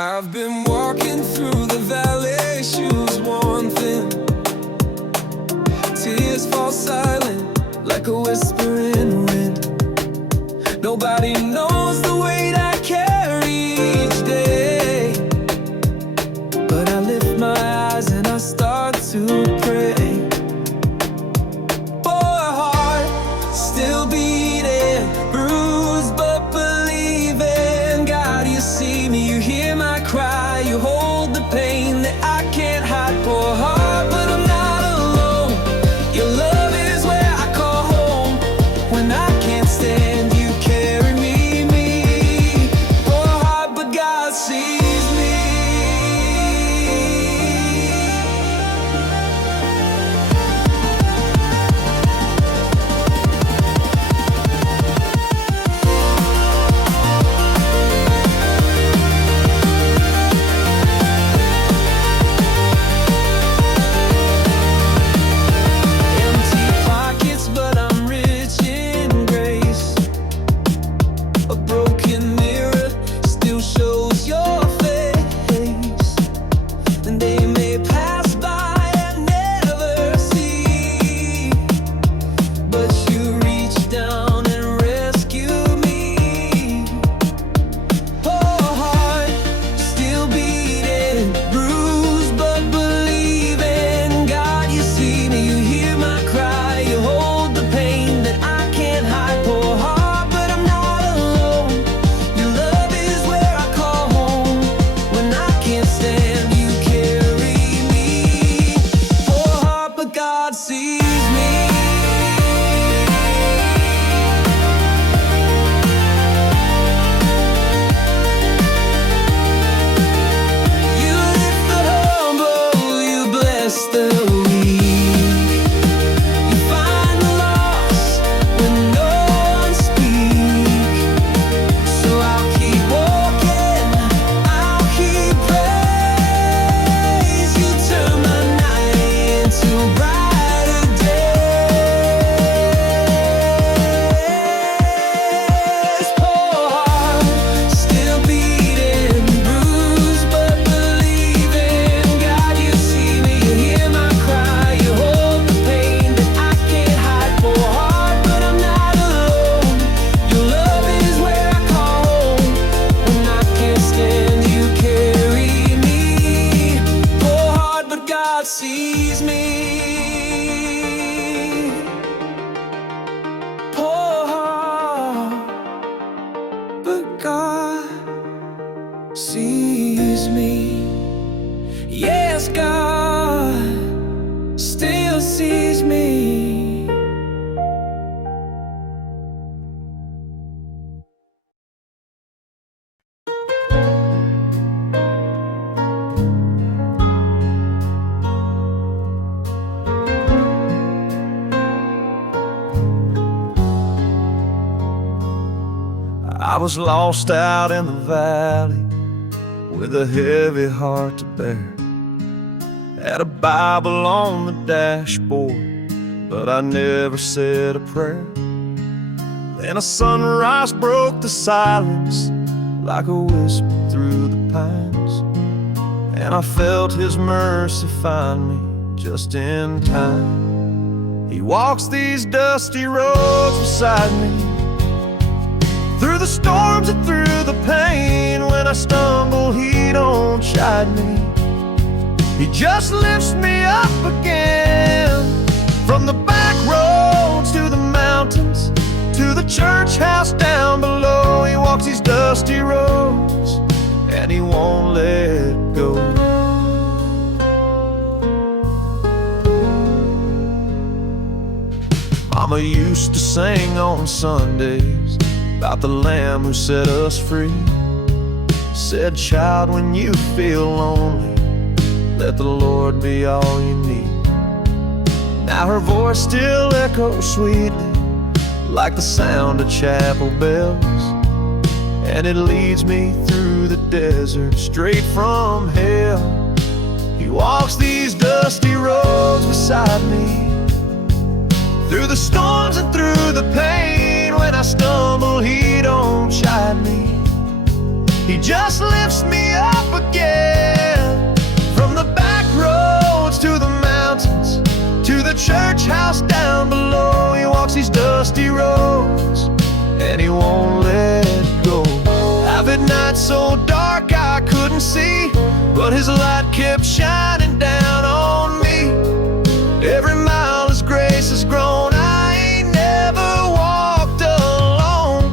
I've been walking through the valley, shoes worn thin. Tears fall silent like a whispering wind. Nobody knows the weight I carry each day, but I lift my eyes and I start to pray. For a heart still beating, bruised but believing. God, you see me, you hear my cry, you hold the pain that I can't hide. Poor heart, but I'm not alone. Your love is where I call home. When I can't stand, you carry me. Poor heart, but God sees me. God sees me. You lift the humble, you bless the weak. You find the lost when no one speaks. So I'll keep walking, I'll keep praise. You turn my night into bright. God sees me. Poor heart, but God sees me. Yes, God still sees me. I was lost out in the valley with a heavy heart to bear. Had a Bible on the dashboard, but I never said a prayer. Then a sunrise broke the silence like a whisper through the pines, and I felt His mercy find me just in time. He walks these dusty roads beside me, through the storms and through the pain. When I stumble, He don't chide me. He just lifts me up again. From the back roads to the mountains, to the church house down below, He walks these dusty roads and He won't let go. Mama used to sing on Sundays about the Lamb who set us free. Said, child, when you feel lonely, let the Lord be all you need. Now her voice still echoes sweetly like the sound of chapel bells, and it leads me through the desert straight from hell. He walks these dusty roads beside me, through the storms and through the pain. When I stumble, He don't chide me. He just lifts me up again. From the back roads to the mountains, to the church house down below, He walks these dusty roads, and He won't let go. I've had nights so dark I couldn't see, but His light kept shining down on me. Every mile His grace has grown, I ain't never walked alone.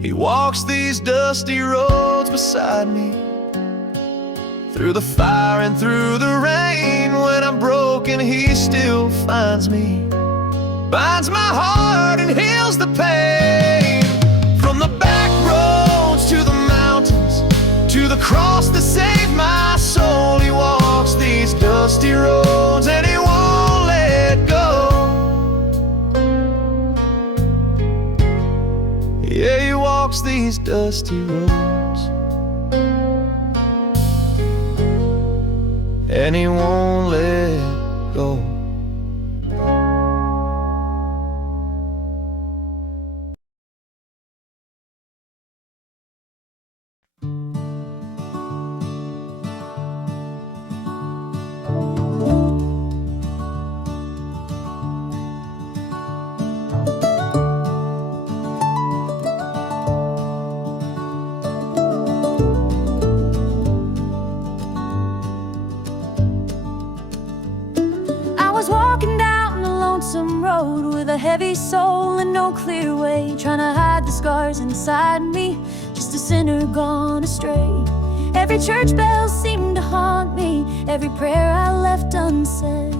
He walks these dusty roads beside me, through the fire and through the rain. When I'm broken, He still finds me, binds my heart and heals the pain. From the back roads to the mountains, to the cross that saved my soul, He walks these dusty roads, and He won't let go. Yeah, He walks these dusty roads, and He won't let go. Road with a heavy soul and no clear way, trying to hide the scars inside me, just a sinner gone astray. Every church bell seemed to haunt me, every prayer I left unsaid.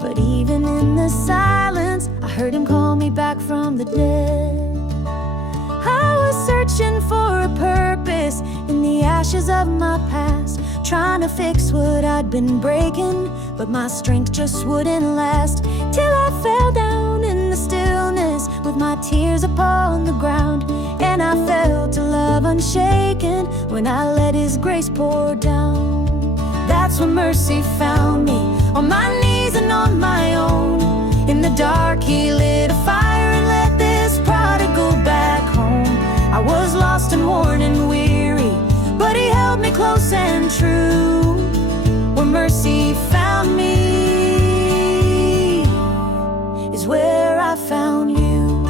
But even in the silence, I heard Him call me back from the dead. I was searching for a purpose in the ashes of my past, trying to fix what I'd been breaking, but my strength just wouldn't last. Till I fell down in the stillness with my tears upon the ground, and I felt a love unshaken when I let His grace pour down. That's when mercy found me, on my knees and on my own. In the dark He lit a fire and led this prodigal back home. I was lost and worn and weary, but He held me close and true. Where mercy found me is where I found you.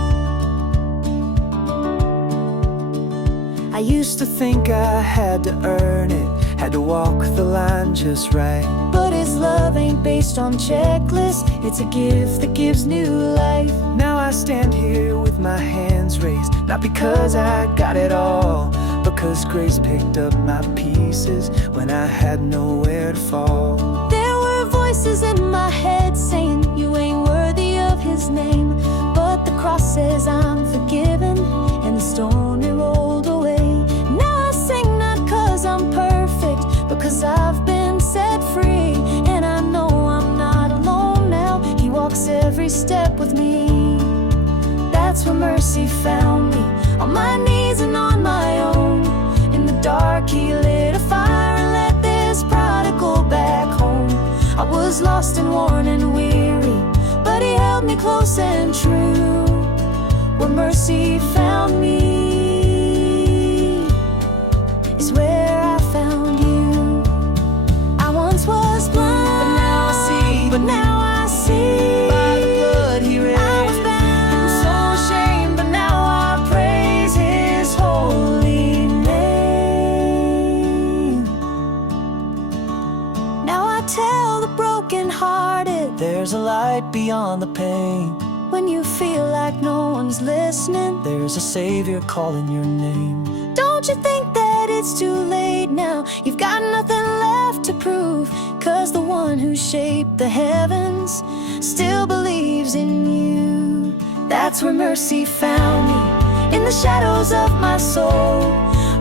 I used to think I had to earn it, had to walk the line just right. But His love ain't based on checklists, it's a gift that gives new life. Now I stand here with my hands raised, not because I got it all, because grace picked up my pieces when I had nowhere to fall. There were voices in my head saying you ain't worthy of His name, but the cross says I'm forgiven, and the stone it rolled away. Now I sing not cause I'm perfect, but cause I've been set free. And I know I'm not alone now, He walks every step with me. That's where mercy found me, on my knees and on my own. In the dark He lit a fire and led this prodigal back home. I was lost and worn and weary, but He held me close and true. Where mercy found me is where I found you. I once was blind, but now I see, but now I see. By the blood He raised, I was bound and so ashamed, but now I praise His holy name. Now I tell the broken-hearted, There's a light beyond the pain. when you feel like no one's listening, There's a Savior calling your name. don't you think that it's too late now? You've got nothing left to prove, cause the one who shaped the heavens still believes in you. That's where mercy found me, in the shadows of my soul,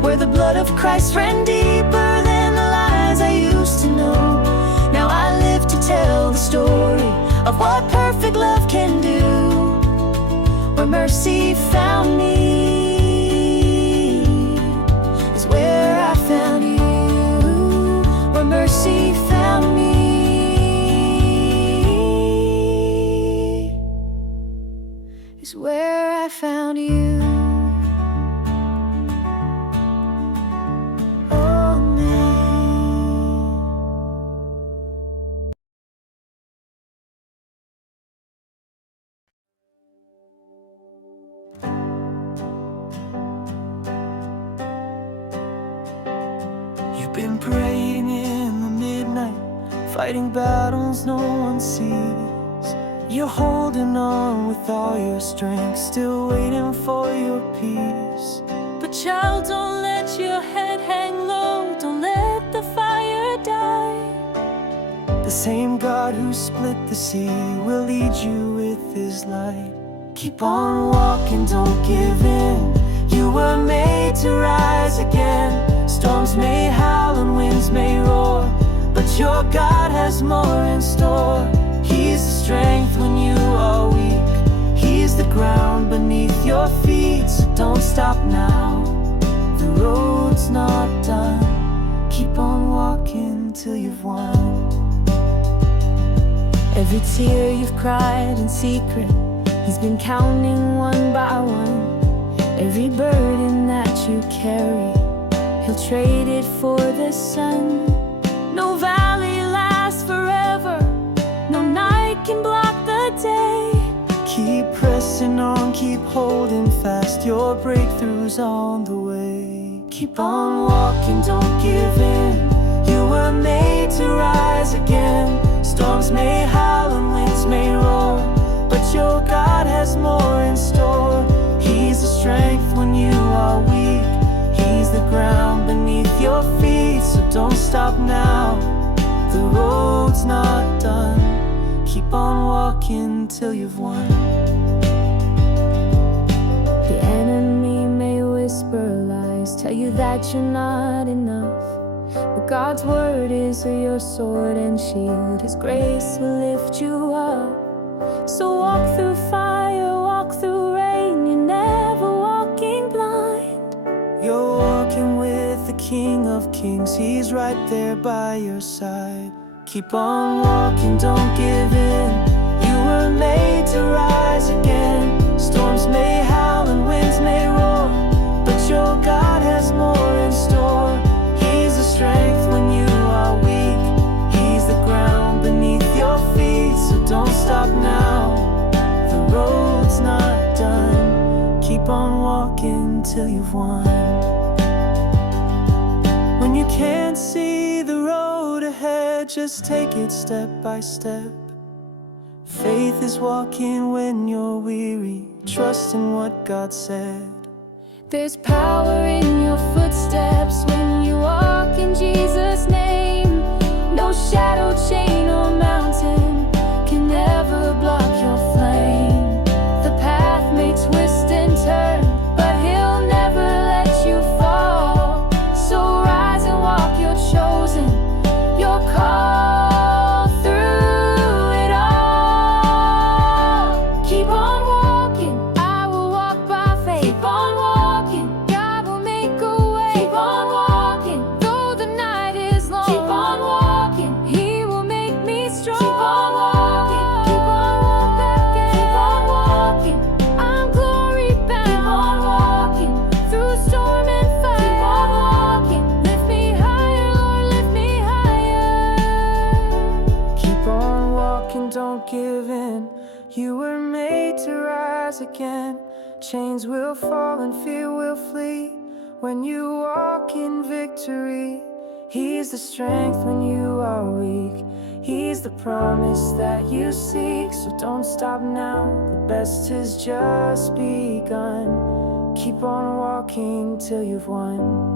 where the blood of Christ ran deeper than the lies I used to know. Now I live to tell the story of what perfect love can do. Where mercy found me is where I found you. Where mercy found me is where I found you. been praying in the midnight, fighting battles no one sees. You're holding on with all your strength, still waiting for your peace. But child, don't let your head hang low, don't let the fire die. The same God who split the sea will lead you with His light. Keep on walking, don't give in. You were made to rise again. Storms may howl and winds may roar, but your God has more in store. He's the strength when you are weak. He's the ground beneath your feet. So don't stop now, the road's not done. Keep on walking till you've won. Every tear you've cried in secret, He's been counting one by one. Every burden that you carry, He'll trade it for the sun. No valley lasts forever, no night can block the day. Keep pressing on, keep holding fast, your breakthrough's on the way. Keep on walking, don't give in. You were made to rise again. Storms may howl and winds may roar, but your God has more in store. He's the strength when you are weak. He's the ground beneath your feet. So don't stop now, the road's not done. Keep on walking till you've won. The enemy may whisper lies, tell you that you're not enough, but God's word is your sword and shield. His grace will lift you up. So walk through fire, walk through rain, you're never walking blind. You're walking with the King of Kings. He's right there by your side. Keep on walking, don't give in. You were made to rise again. Storms may howl and winds may roar, but your God has more in store. He's the strength when you are weak. He's the ground beneath your feet. So don't stop now, the road's not done. Keep on walking till you've won. When you can't see the road ahead, just take it step by step. Faith is walking when you're weary, trust in what God said. There's power in your footsteps when you walk in Jesus' name. No shadow, chain, or mountain can ever block your flame. The path may twist and turn, but He'll never let you fall. So rise and walk, you're chosen, you're called through it all. Keep on walking, I will walk by faith. Keep on walking, God will make a way. Keep on walking, though the night is long. Keep on walking, He will make me strong. Keep on walking, keep on walking, keep on walking, I'm glory bound. Keep on walking, through storm and fire. Keep on walking, lift me higher, Lord, lift me higher. Keep on walking, don't give in. You were made to rise again. Chains will fall and fear will flee when you walk in victory. He's the strength when you are weak. He's the promise that you seek. So don't stop now, the best has just begun. Keep on walking till you've won.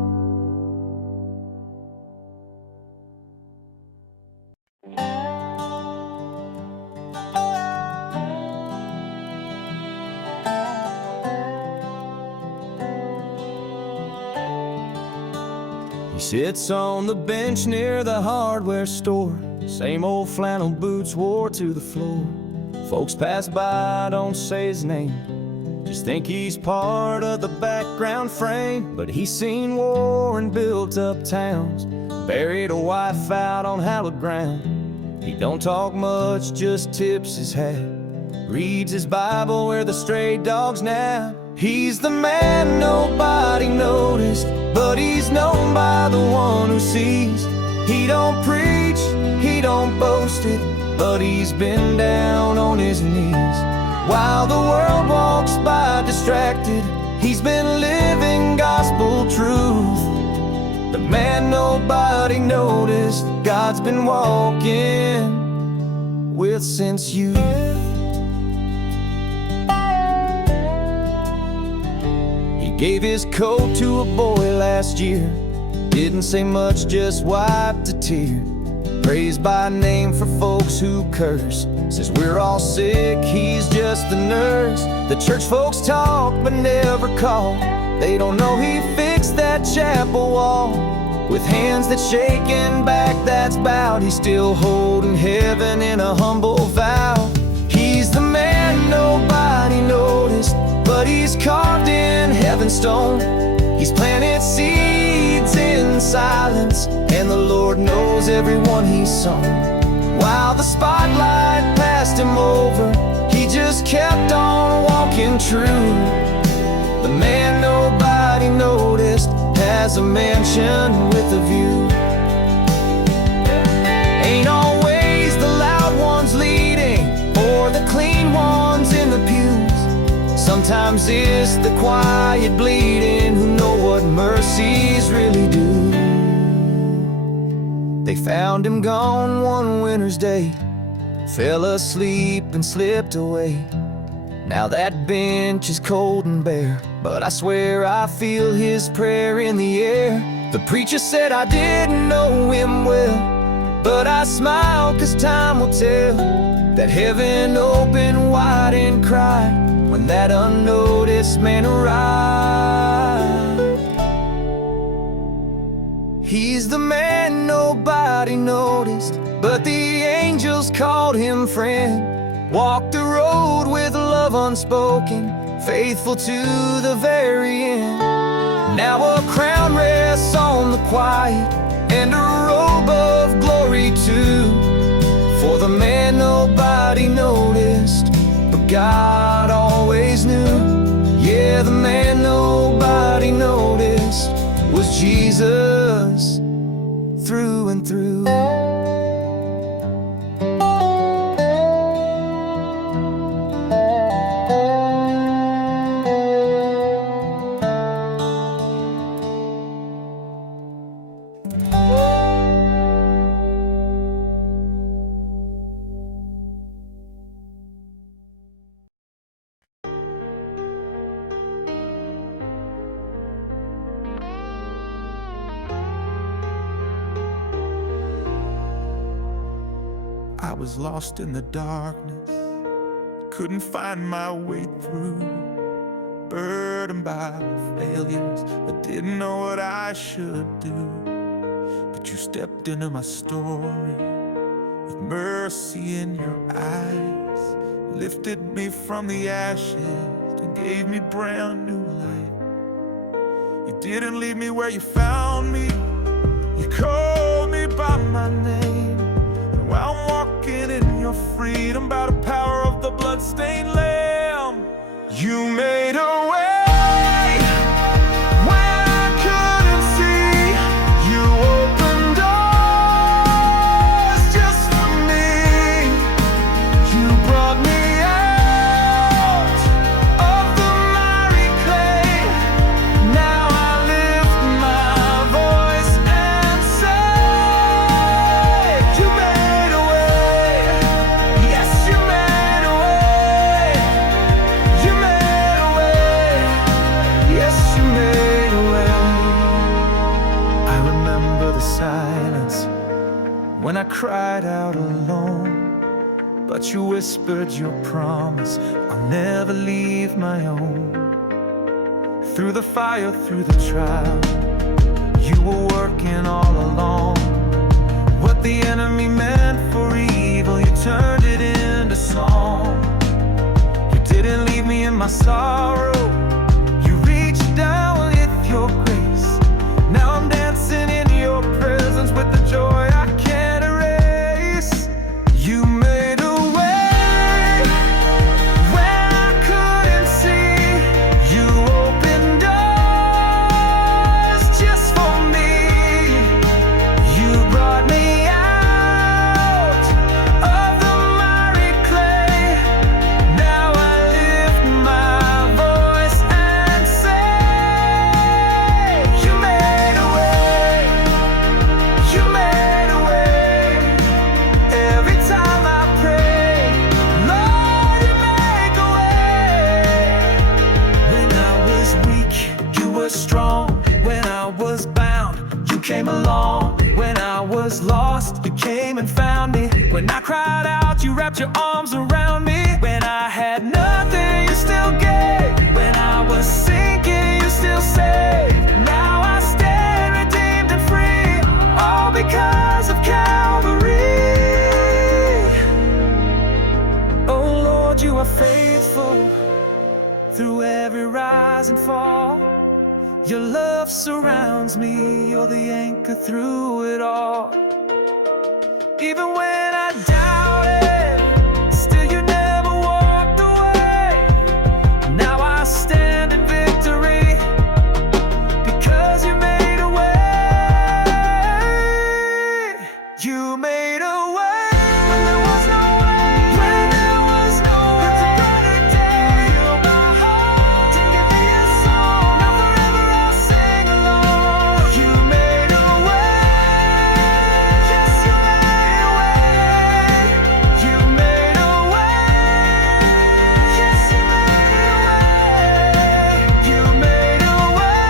He sits on the bench near the hardware store. Same old flannel boots wore to the floor. Folks pass by, don't say his name, just think he's part of the background frame. But he's seen war and built up towns, buried a wife out on hallowed ground. He don't talk much, just tips his hat, reads his Bible where the stray dogs nap. He's the man nobody noticed, but he's known by the one who sees. He don't preach, he don't boast it, but he's been down on his knees. While the world walks by distracted, he's been living gospel truth. The man nobody nobody noticed God's been walking with since you. He gave his coat to a boy last year, didn't say much, just wiped a tear. Praised by name for folks who curse, says we're all sick, he's just the nurse. The church folks talk but never call. They don't know he fixed that chapel wall. With hands that shake and back that's bowed, he's still holding heaven in a humble vow. He's the man nobody noticed, but he's carved in heaven's stone. He's planted seeds in silence, and the Lord knows everyone he's sown. While the spotlight passed him over, he just kept on walking true. The man nobody noticed has a mansion with a view. Ain't always the loud ones leading, or the clean ones in the pews. Sometimes it's the quiet bleeding who know what mercies really do. They found him gone one winter's day, fell asleep and slipped away. Now that bench is cold and bare, but I swear I feel his prayer in the air. The preacher said I didn't know him well, but I smiled 'cause time will tell that heaven opened wide and cried when that unnoticed man arrived. He's the man nobody noticed, but the angels called him friend. Walked the road with love unspoken, faithful to the very end. Now a crown rests on the quiet, and a robe of glory too, for the man nobody noticed, but God always knew. Yeah, the man nobody noticed was Jesus through and through. I was lost in the darkness, couldn't find my way through, burdened by failures, I didn't know what I should do. But you stepped into my story with mercy in your eyes, lifted me from the ashes and gave me brand new life. You didn't leave me where you found me, you called me by my name. While I'm walking in your freedom by the power of the blood-stained Lamb, you made a way where I couldn't see. You opened doors just for me. You brought me out of the miry clay. Now I lift my voice and say, you made a way. Yes, you made a way. You made a way. Yes, you made a way. I remember the silence when I cried out alone, but you whispered your promise, I'll never leave my own. Through the fire, through the trial, you were working all along. What the enemy meant for evil, you turned it into song. You didn't leave me in my sorrow, you reached down with your grace. Now I'm dancing in your presence with the joy I can't erase. You made a way where I couldn't see. You opened doors was bound, you came along. When I was lost, you came and found me. When I cried out, you wrapped your arms around me. When I had nothing, you still gave. When I was sinking, you still saved. Now I stand redeemed and free, all because of Calvary. Oh Lord, you are faithful through every rise and fall. Your love surrounds me, you're the anchor through it all. Even when I doubted, still you never walked away. Now I stand in victory, because you made a way. You made a way when there was no way. When there was no way. It's a brighter day. Heal my heart and give me a song. Now forever I'll sing along. You made a way. Yes, you made a way. You made a way. Yes, you made a way. You made a way.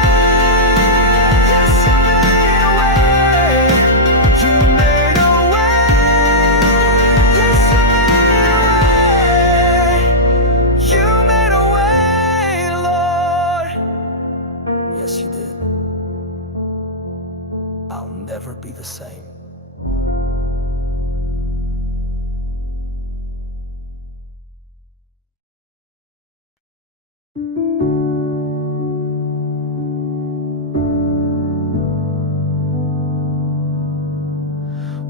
Yes, you made a way. You made a way. Yes, you made a way. You made a way, Lord. Yes, you did. I'll never be the same.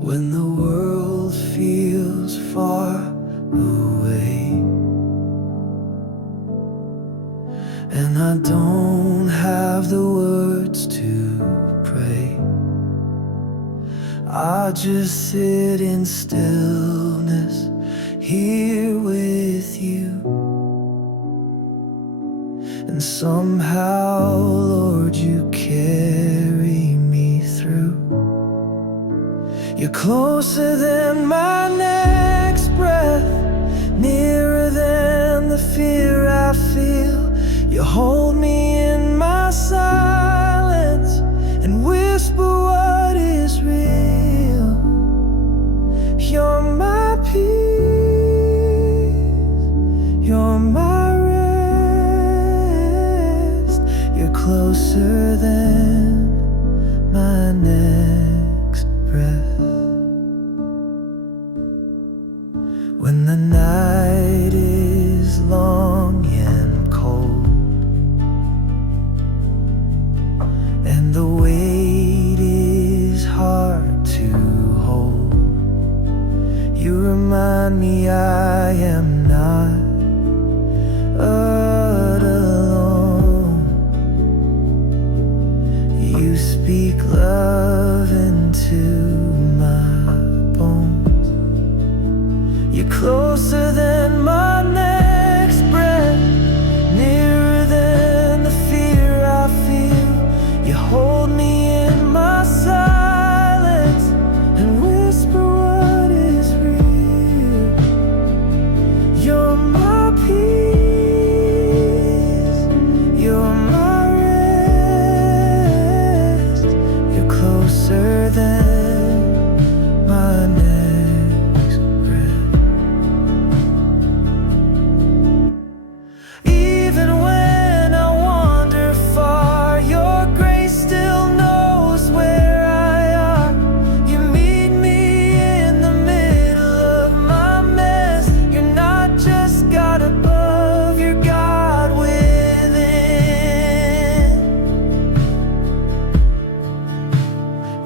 When the world feels far away and I don't have the words to pray, I just sit in stillness here with you. And somehow, Lord, you carry me through. You're closer than my next breath, nearer than the fear I feel. You hold me in my silence and whisper what is real. You're my peace, you're my rest. You're closer than my next breath. When the night is long and cold and the weight is hard to hold, you remind me I am not alone. You speak love into my bones. You're closer than my next breath, nearer than the fear I feel. You hold me in my silence and whisper what is real. You're my peace, you're my rest. You're closer than my next breath. Even when I wander far, your grace still knows where I are. You meet me in the middle of my mess. You're not just God above, you're God within.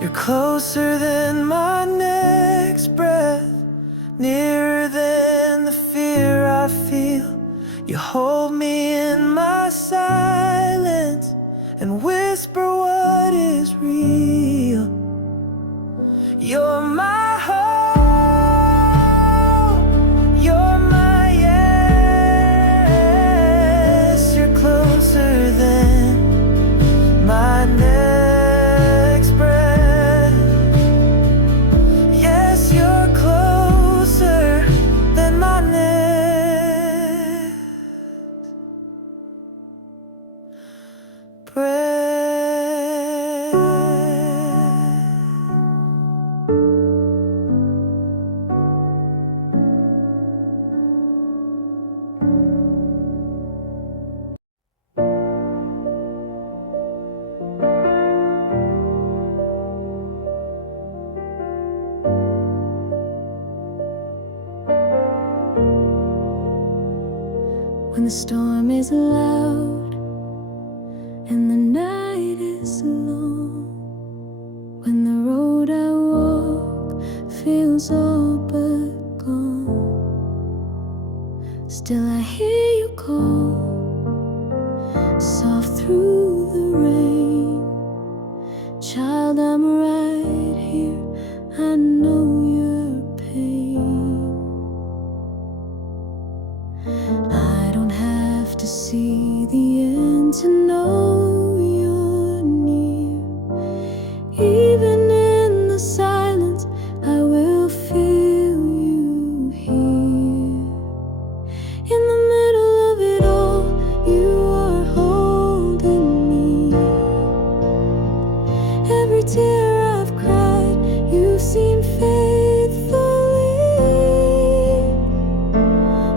You're closer than my next breath, nearer than the fear I feel. You hold me in my silence and whisper what is real. You're my hope, you're my yes. You're closer than my next breath. Yes, you're closer than my next the storm is loud and the night is long, when the road I walk feels all but gone, still I hear you call, soft through the rain. Child, I'm right here, I know your pain. I don't have to see the end to know you're near. Even in the silence, I will feel you here. In the middle of it all, you are holding me. Every tear I've cried, you've seen faithfully.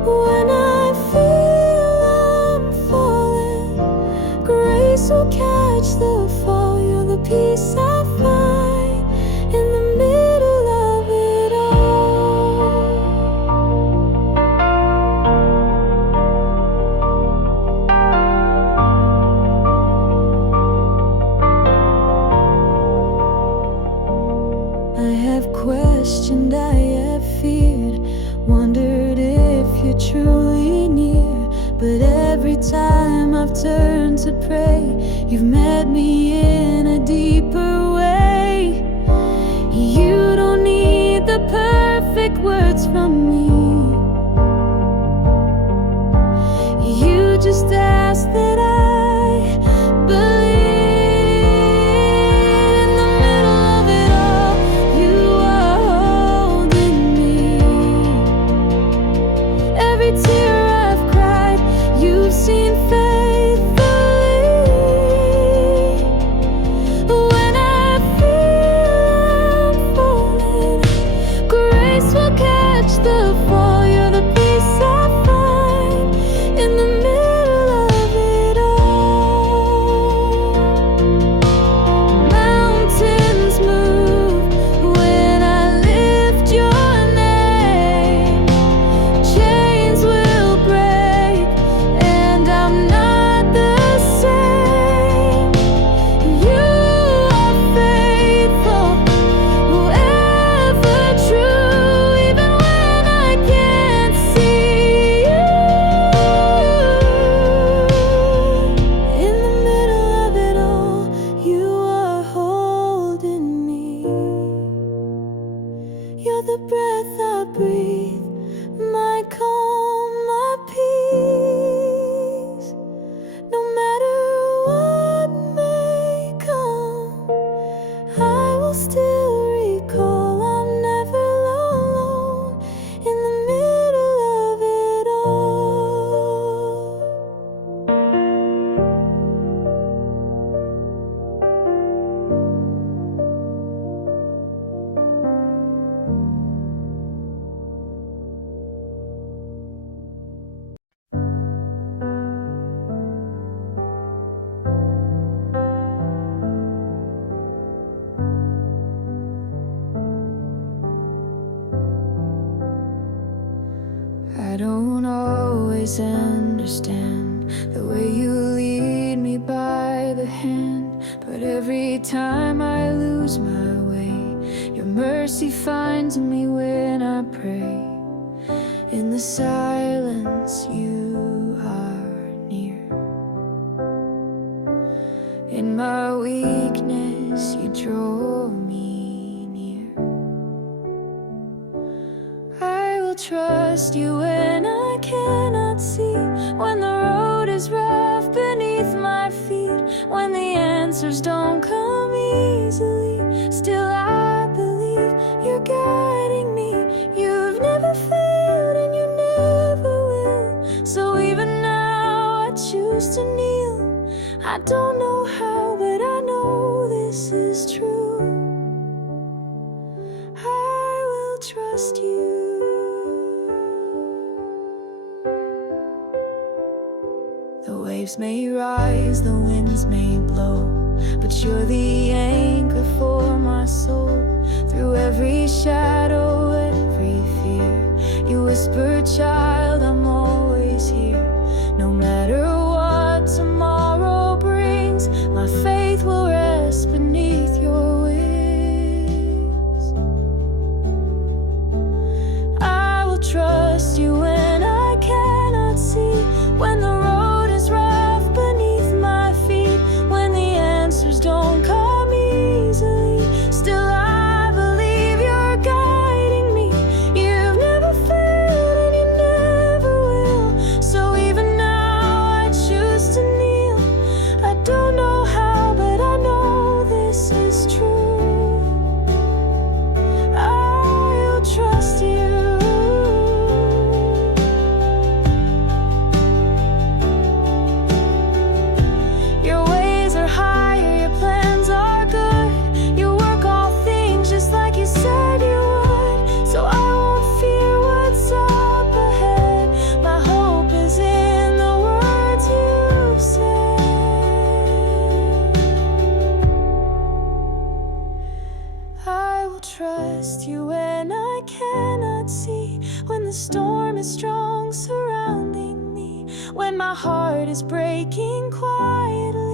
When I feel I'm falling, grace will catch the fall. You're the peace I find in the middle of it all. I have questioned, I have feared, wondered if you're truly near. But every time I've turned to pray, you've met me in a deeper way. You don't need the perfect words from me. You just ask that I believe. In the middle of it all, you are holding me. Every tear I've cried, you've seen faithfully. When I feel I'm falling, grace will catch the fall. You're the peace I find in the middle of it all. Mountains move when I lift your name. Chains will break and I'm not the same. You are faithful, forever true, even when I can't see you. In the middle of it all, you are holding me. You're the breath I breathe, my calm, my peace. No matter what may come, I will still recall I'm never alone in the middle of it all. I don't always understand the way you lead me by the hand, but every time I lose my way, your mercy finds me when I pray. In the silence, you are near. In my weakness, you draw me near. I will trust you when I cannot see, when the road is rough beneath my feet, when the answers don't come easily. Still I believe you're guiding me. You've never failed and you never will. So even now I choose to kneel. I don't know how, but I know this is true. I will trust you. The waves may rise, the winds may blow, but you're the anchor for my soul. Through every shadow, every fear, you whisper, child, I'm always here. No will trust you when I cannot see, when the storm is strong surrounding me, when my heart is breaking quietly.